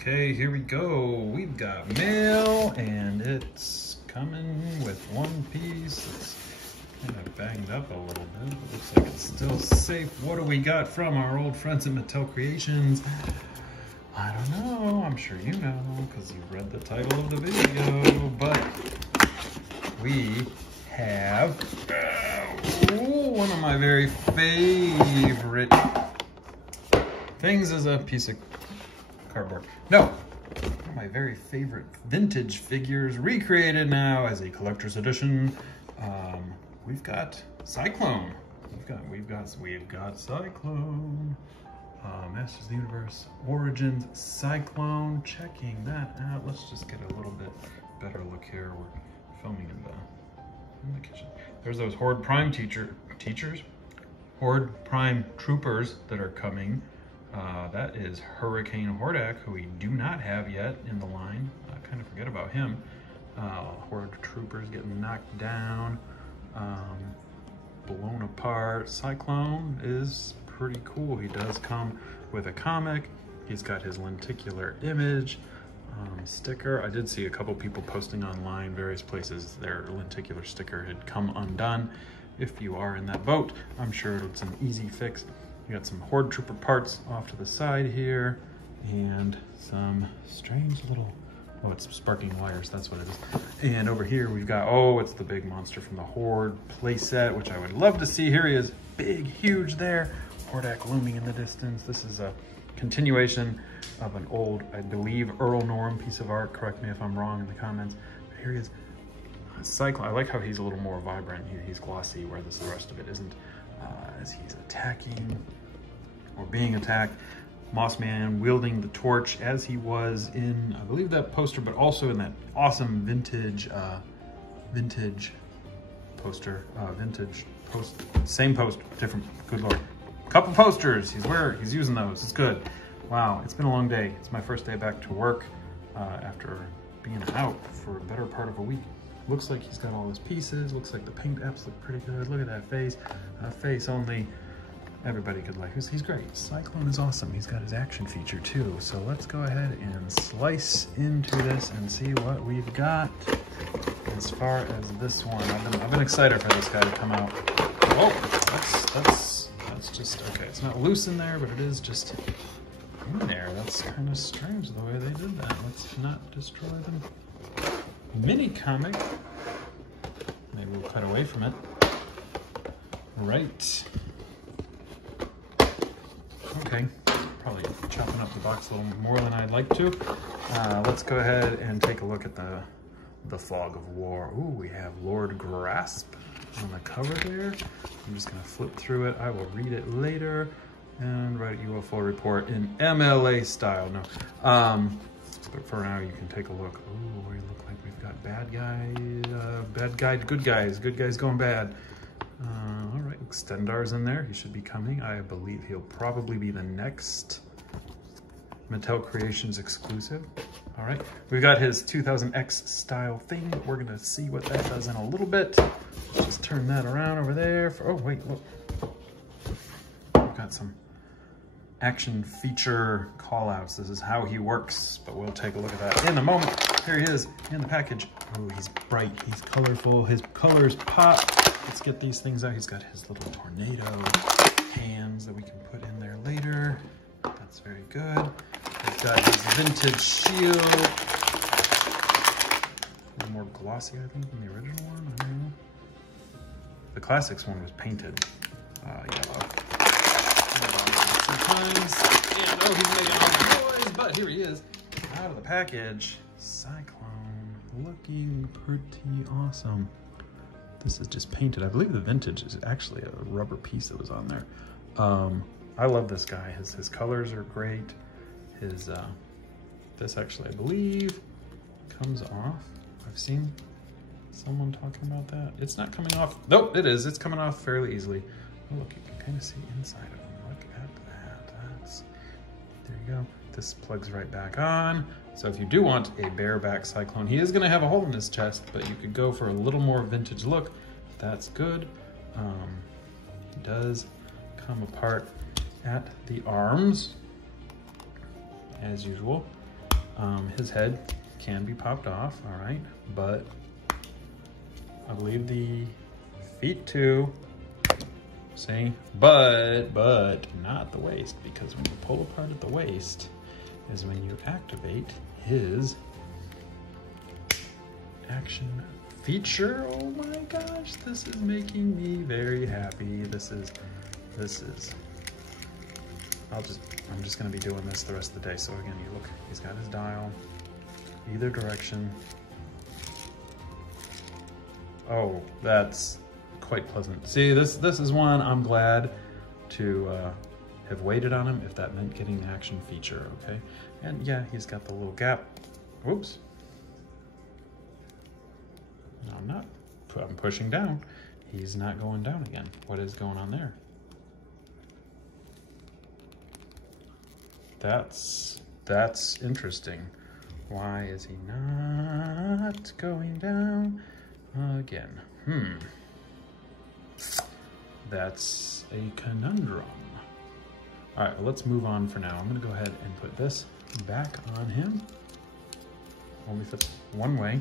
Okay, here we go. We've got mail, and it's coming with one piece. It's kind of banged up a little bit, but looks like it's still safe. What do we got from our old friends at Mattel Creations? I don't know. I'm sure you know, because you read the title of the video, but we have one of my very favorite things is a piece of cardboard. No, one of my very favorite vintage figures recreated now as a collector's edition. We've got SY-KLONE. We've got SY-KLONE. Masters of the Universe Origins SY-KLONE. Checking that out. Let's just get a little bit better look here. We're filming in the kitchen. There's those Horde Prime Horde Prime troopers that are coming. That is Hurricane Hordak, who we do not have yet in the line. I kind of forget about him. Horde troopers getting knocked down, blown apart. SY-KLONE is pretty cool. He does come with a comic. He's got his lenticular image sticker. I did see a couple people posting online, various places, their lenticular sticker had come undone. If you are in that boat, I'm sure it's an easy fix. You got some Horde Trooper parts off to the side here, and some strange little, oh, it's sparking wires, that's what it is. And over here we've got, oh, it's the big monster from the Horde playset, which I would love to see. Here he is, big, huge there. Hordak looming in the distance. This is a continuation of an old, I believe, Earl Norm piece of art. Correct me if I'm wrong in the comments. But here he is. SY-KLONE. I like how he's a little more vibrant. He's glossy, where the rest of it isn't. As he's attacking or being attacked, Mossman wielding the torch as he was in, I believe, that poster, but also in that awesome vintage poster, same post, different. Good lord, couple posters. He's using those. It's good. Wow, it's been a long day. It's my first day back to work after being out for a better part of a week. Looks like he's got all his pieces. Looks like the paint apps look pretty good. Look at that face. A face only everybody could like. He's great. SY-KLONE is awesome. He's got his action feature too. So let's go ahead and slice into this and see what we've got as far as this one. I've been excited for this guy to come out. Oh, that's just okay. It's not loose in there, but it is just in there. That's kind of strange the way they did that. Let's not destroy them. Mini comic. Maybe we'll cut away from it. Right. Okay. Probably chopping up the box a little more than I'd like to. Let's go ahead and take a look at the Fog of War. Ooh, we have Lord Grasp on the cover there. I'm just gonna flip through it. I will read it later and write you a full report in MLA style. No. But for now, you can take a look. Ooh, we look like we've got bad guy, good guys going bad. All right, Extendar's in there. He should be coming. I believe he'll probably be the next Mattel Creations exclusive. All right, we've got his 2000X style thing. We're gonna see what that does in a little bit. Let's just turn that around over there. Oh, wait, look. We've got some action feature callouts. This is how he works, but we'll take a look at that in a moment. Here he is in the package. Oh, he's bright, he's colorful, his colors pop. Let's get these things out. He's got his little tornado hands that we can put in there later. That's very good. He's got his vintage shield. A little more glossy, I think, than the original one. I don't know. The Classics one was painted yellow. Sometimes, and oh, he's making all the noise, but here he is, out of the package. SY-KLONE, looking pretty awesome. This is just painted. I believe the vintage is actually a rubber piece that was on there. I love this guy. His colors are great. His this actually, I believe, comes off. I've seen someone talking about that. It's not coming off. Nope, it is. It's coming off fairly easily. Oh, look, you can kind of see inside of him. Look at that. There you go. This plugs right back on. So if you do want a bareback SY-KLONE, he is going to have a hole in his chest, but you could go for a little more vintage look. That's good. He does come apart at the arms, as usual. His head can be popped off, all right, but I believe the feet too. See, but not the waist, because when you pull apart at the waist is when you activate his action feature. Oh my gosh, this is making me very happy. This is, I'm just gonna be doing this the rest of the day. So again, you look, he's got his dial, either direction. Oh, that's quite pleasant. See, this is one I'm glad to have waited on him if that meant getting the action feature, okay? And yeah, he's got the little gap. Whoops. No, I'm pushing down. He's not going down again. What is going on there? That's interesting. Why is he not going down again? That's a conundrum. All right, well, let's move on for now. I'm gonna go ahead and put this back on him. Only fits one way.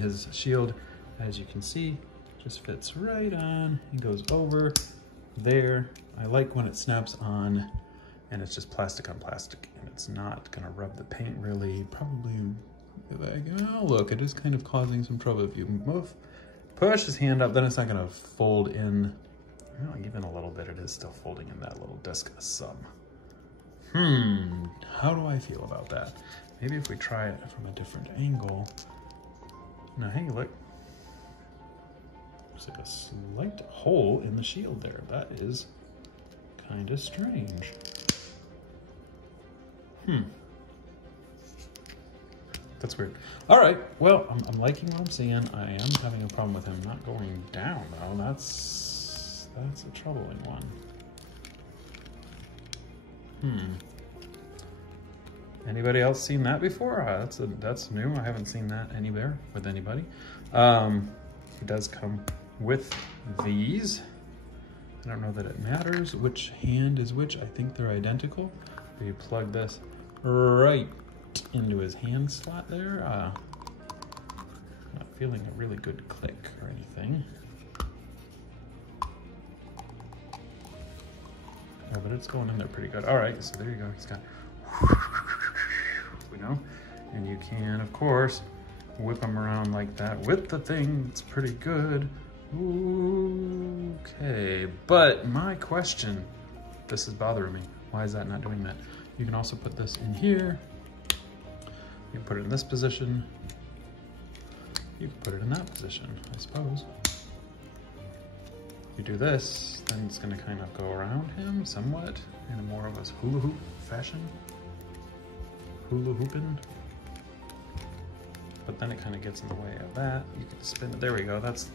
His shield, as you can see, just fits right on. It goes over there. I like when it snaps on and it's just plastic on plastic and it's not gonna rub the paint really. Probably, oh look, it is kind of causing some trouble. If you push his hand up, then it's not gonna fold in. Well, even a little bit, it is still folding in that little disc sub. How do I feel about that? Maybe if we try it from a different angle. Now, hey, look. There's like a slight hole in the shield there. That is kind of strange. That's weird. All right, well, I'm liking what I'm seeing. I am having a problem with him not going down, though. That's a troubling one. Anybody else seen that before? That's new. I haven't seen that anywhere with anybody. It does come with these. I don't know that it matters which hand is which. I think they're identical. You plug this right into his hand slot there. Not feeling a really good click or anything. Yeah, but it's going in there pretty good. All right, so there you go. He's got, you know, and you can, of course, whip him around like that with the thing. It's pretty good. Okay, but my question, this is bothering me. Why is that not doing that? You can also put this in here. You can put it in this position. You can put it in that position, I suppose. You do this, then it's gonna kind of go around him somewhat in a more of a hula hoop fashion. Hula hooping. But then it kind of gets in the way of that. You can spin it, there we go, that's,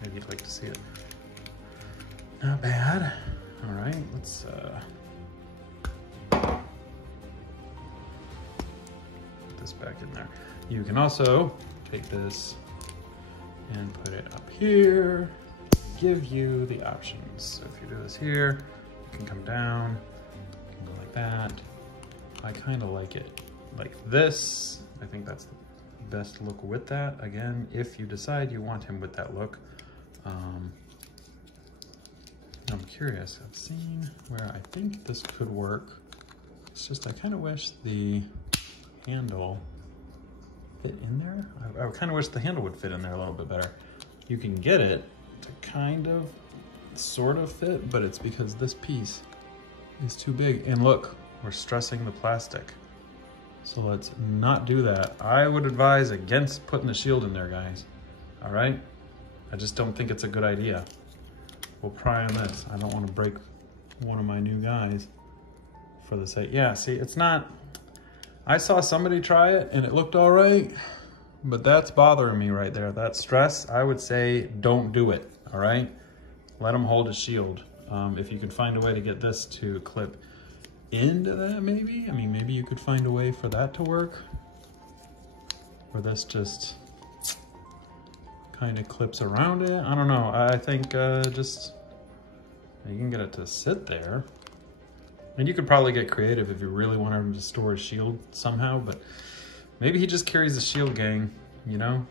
maybe you'd like to see it. Not bad. All right, let's put this back in there. You can also take this and put it up here. Give you the options. So if you do this here, you can come down, you can go like that. I kind of like it like this. I think that's the best look with that. Again, if you decide you want him with that look. I'm curious, I've seen where I think this could work. It's just I kind of wish the handle fit in there. I kind of wish the handle would fit in there a little bit better. You can get it to kind of, sort of fit, but it's because this piece is too big. And look, we're stressing the plastic. So let's not do that. I would advise against putting the shield in there, guys. All right? I just don't think it's a good idea. We'll pry on this. I don't want to break one of my new guys for the sake. Yeah, see, it's not, I saw somebody try it and it looked all right, but that's bothering me right there. That stress, I would say don't do it, all right? Let him hold his shield. If you can find a way to get this to clip into that, maybe? I mean, maybe you could find a way for that to work. Or this just kind of clips around it. I don't know. I think just, you can get it to sit there. And you could probably get creative if you really wanted him to store his shield somehow, but maybe he just carries the shield gang, you know?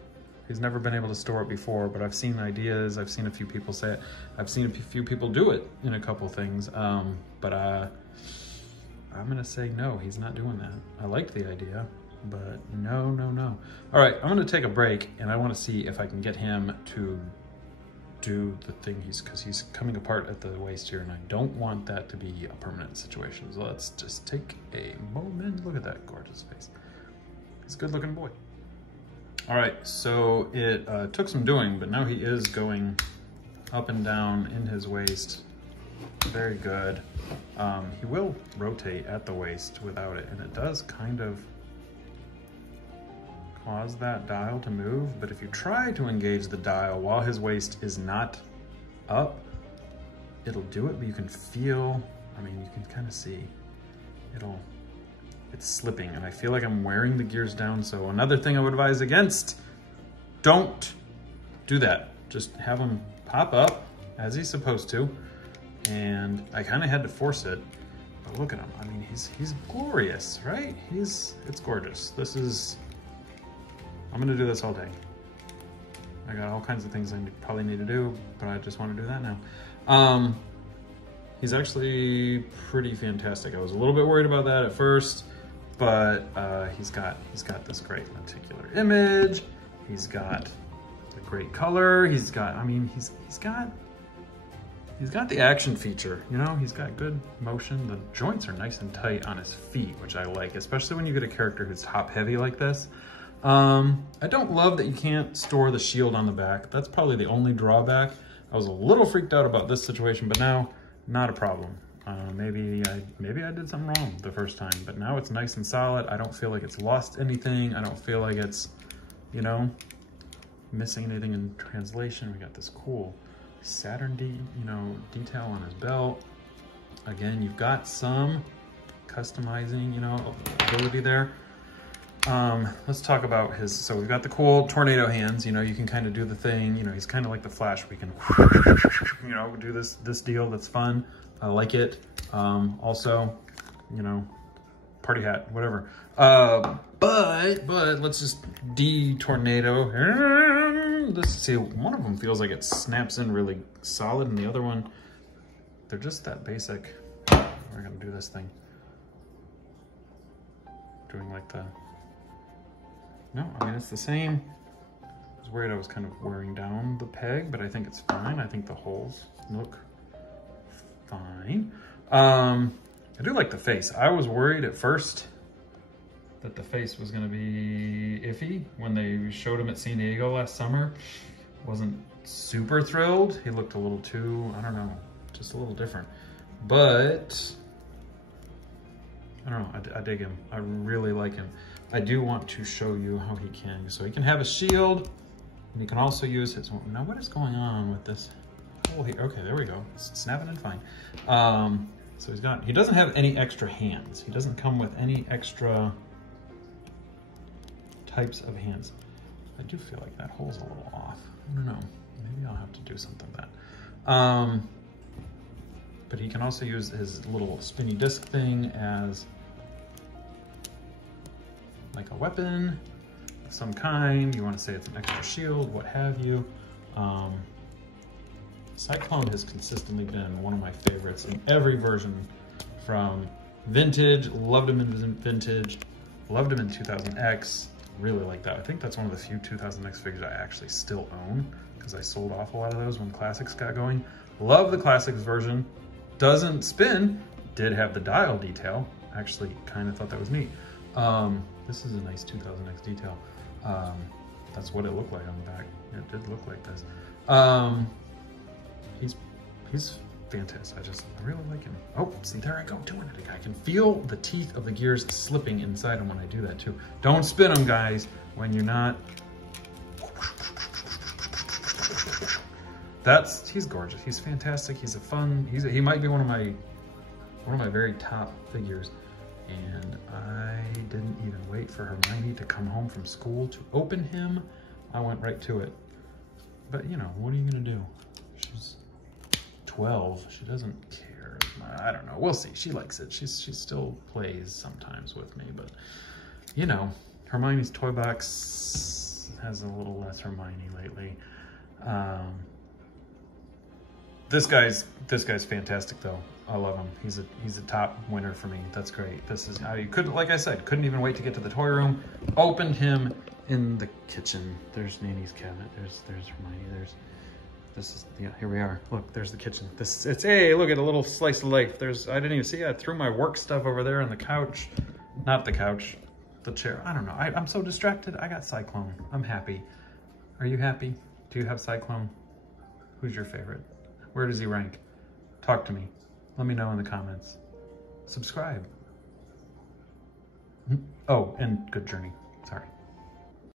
He's never been able to store it before, but I've seen ideas, I've seen a few people say it, I've seen a few people do it in a couple things, but I'm gonna say no, he's not doing that. I liked the idea, but no, no, no. All right, I'm gonna take a break, and I wanna see if I can get him to do the thing, because he's coming apart at the waist here, and I don't want that to be a permanent situation. So let's just take a moment. Look at that gorgeous face. He's a good looking boy. All right, so it took some doing, but now he is going up and down in his waist. Very good. He will rotate at the waist without it, and it does kind of cause that dial to move, but if you try to engage the dial while his waist is not up, it'll do it, but you can feel, I mean, you can kind of see, it's slipping, and I feel like I'm wearing the gears down. So another thing I would advise against, don't do that. Just have him pop up as he's supposed to, and I kind of had to force it, but look at him. I mean, he's glorious, right? It's gorgeous. I'm gonna do this all day. I got all kinds of things I probably need to do, but I just want to do that now. He's actually pretty fantastic. I was a little bit worried about that at first, but he's got this great lenticular image. He's got the great color. He's got the action feature, you know? He's got good motion. The joints are nice and tight on his feet, which I like, especially when you get a character who's top heavy like this. I don't love that you can't store the shield on the back. That's probably the only drawback. I was a little freaked out about this situation, but now not a problem. Maybe I did something wrong the first time, but now it's nice and solid. I don't feel like it's lost anything. I don't feel like it's, you know, missing anything in translation. We got this cool Saturn detail on his belt. Again, you've got some customizing, you know, ability there. Let's talk about so we've got the cool tornado hands, you know, you can kind of do the thing, you know, he's kind of like the Flash. We can, you know, do this deal that's fun. I like it. Also, you know, party hat, whatever. But let's just de-tornado. Let's see, one of them feels like it snaps in really solid, and the other one, they're just that basic. We're gonna do this thing. Doing like the, no, I mean, it's the same. I was worried I was kind of wearing down the peg, but I think it's fine. I think the holes look fine. I do like the face. I was worried at first that the face was gonna be iffy when they showed him at San Diego last summer. Wasn't super thrilled. He looked a little too, I don't know, just a little different. But I don't know, I dig him. I really like him. I do want to show you how he can. So he can have a shield, and he can also use his, now what is going on with this hole here? Okay, there we go. It's snapping in fine. So he doesn't have any extra hands. He doesn't come with any extra types of hands. I do feel like that hole's a little off. I don't know, maybe I'll have to do something with that. But he can also use his little spinny disc thing as like a weapon of some kind. You want to say it's an extra shield, what have you. SY-KLONE has consistently been one of my favorites in every version, from Vintage, loved him in Vintage, loved him in 2000X, really like that. I think that's one of the few 2000X figures I actually still own, because I sold off a lot of those when Classics got going. Love the Classics version. Doesn't spin, did have the dial detail. Actually kind of thought that was neat. This is a nice 2000X detail. That's what it looked like on the back. It did look like this. He's fantastic. I really like him. Oh, see, there I go doing it again. I can feel the teeth of the gears slipping inside him when I do that too. Don't spin them, guys, when you're not. He's gorgeous. He's fantastic. He's he might be one of my very top figures. And I didn't even wait for Hermione to come home from school to open him. I went right to it. But you know, what are you gonna do? She's 12, she doesn't care I don't know. We'll see. She likes it. She still plays sometimes with me, but you know, Hermione's toy box has a little less Hermione lately. This guy's fantastic though. I love him. He's a top winner for me. That's great. This is how you could, like I said, couldn't even wait to get to the toy room. Opened him in the kitchen. There's Nanny's cabinet. There's Hermione. Yeah, here we are. Look, there's the kitchen. Hey, look at a little slice of life. I didn't even see it. I threw my work stuff over there on the couch. Not the couch, the chair. I don't know. I'm so distracted. I got SY-KLONE. I'm happy. Are you happy? Do you have SY-KLONE? Who's your favorite? Where does he rank? Talk to me. Let me know in the comments. Subscribe. Oh, and good journey. Sorry.